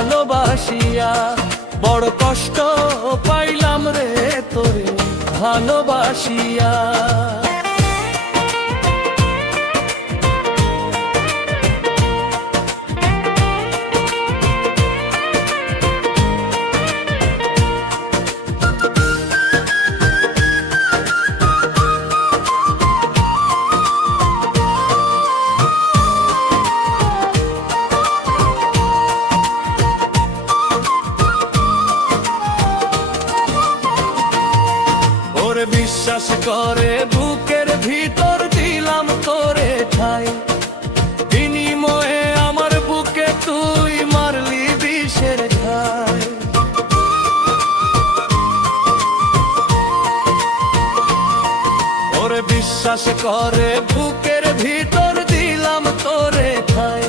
ভালোবাসিয়া। বড় কষ্ট পাইলাম রে তোরে ভালোবাসিয়া। বিশ্বাস করে বুকের ভিতর দিলাম তোরে ঠাই, বিনিময়ে আমার বুকে তুই মারলি বিষের ঘাই। ওরে বিশ্বাস করে বুকের ভিতর দিলাম তোরে ঠাই,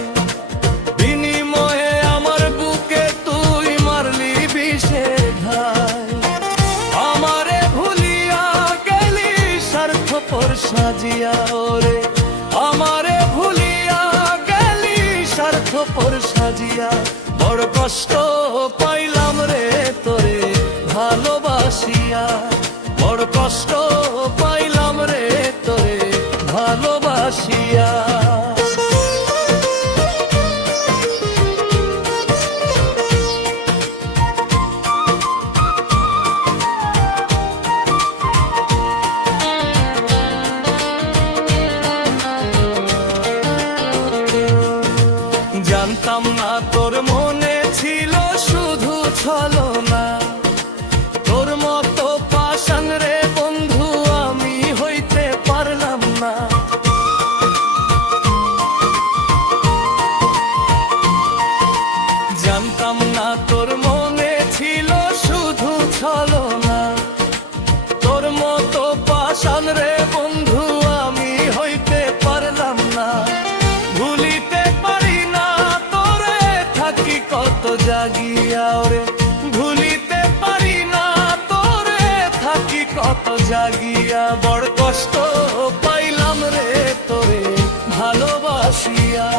বিনিময়ে আমার বুকে তুই মারলি বিষের ঘাই। সাজিয়া ওরে আমারে ভুলিয়া গেলি স্বার্থপর সাজিয়া। বড় কষ্ট পাইলাম রে তোরে ভালোবাসিয়া। বড় কষ্ট পাইলাম রে তোরে ভালোবাসিয়া। জানতাম না তোর মনে ছিল শুধু ছলনা, তোর মতো পাষাণ রে বন্ধু আমি হইতে পারলাম না। জানতাম না তোর মনে ছিল শুধু ছলনা, তোর মতো পাষাণ রে বন্ধু আমি হইতে পারলাম না। ভুলিতে কত জাগিয়া ওরে ভুলিতে পারি না তোরে থাকি কত জাগিয়া। বড় কষ্ট পাইলাম রে তোরে ভালোবাসিয়া।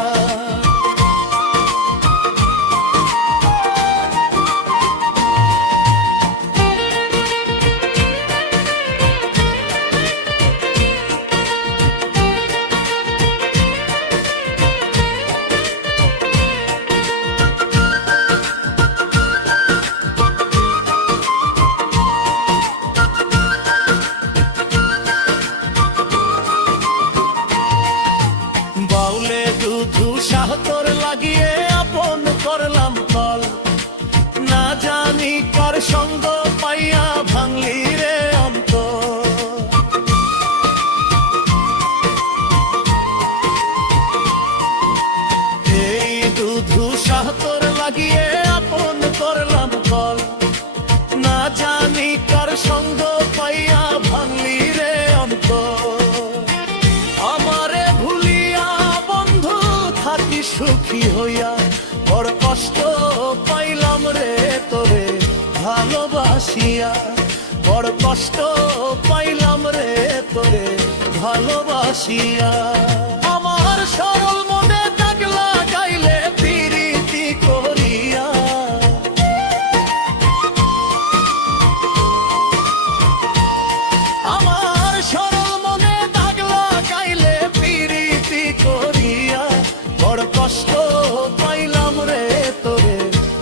তোর লাগিয়ে আপন করলাম কল, না জানি কার সঙ্গ পাইয়া ভাঙলি রে অন্তর। এই দুধু শাহ তোর লাগিয়ে আপন করলাম কল, না জানি কার সঙ্গ পাইয়া ভাঙলি রে অন্তর। আমারে ভুলিয়া বন্ধু থাকি সুখী হইয়া, বড় কষ্ট পাইলাম রে তোরে ভালোবাসিয়া। বড় কষ্ট পাইলাম রে তোরে ভালোবাসিয়া। আমার সরল মনে দাগ লাগাইলে প্রীতি করিয়া, আমার সরল মনে দাগ লাগাইলে প্রীতি করিয়া। বড় কষ্ট পাইলাম রে তোরে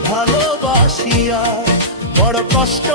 ভালোবাসিয়া। বড় কষ্ট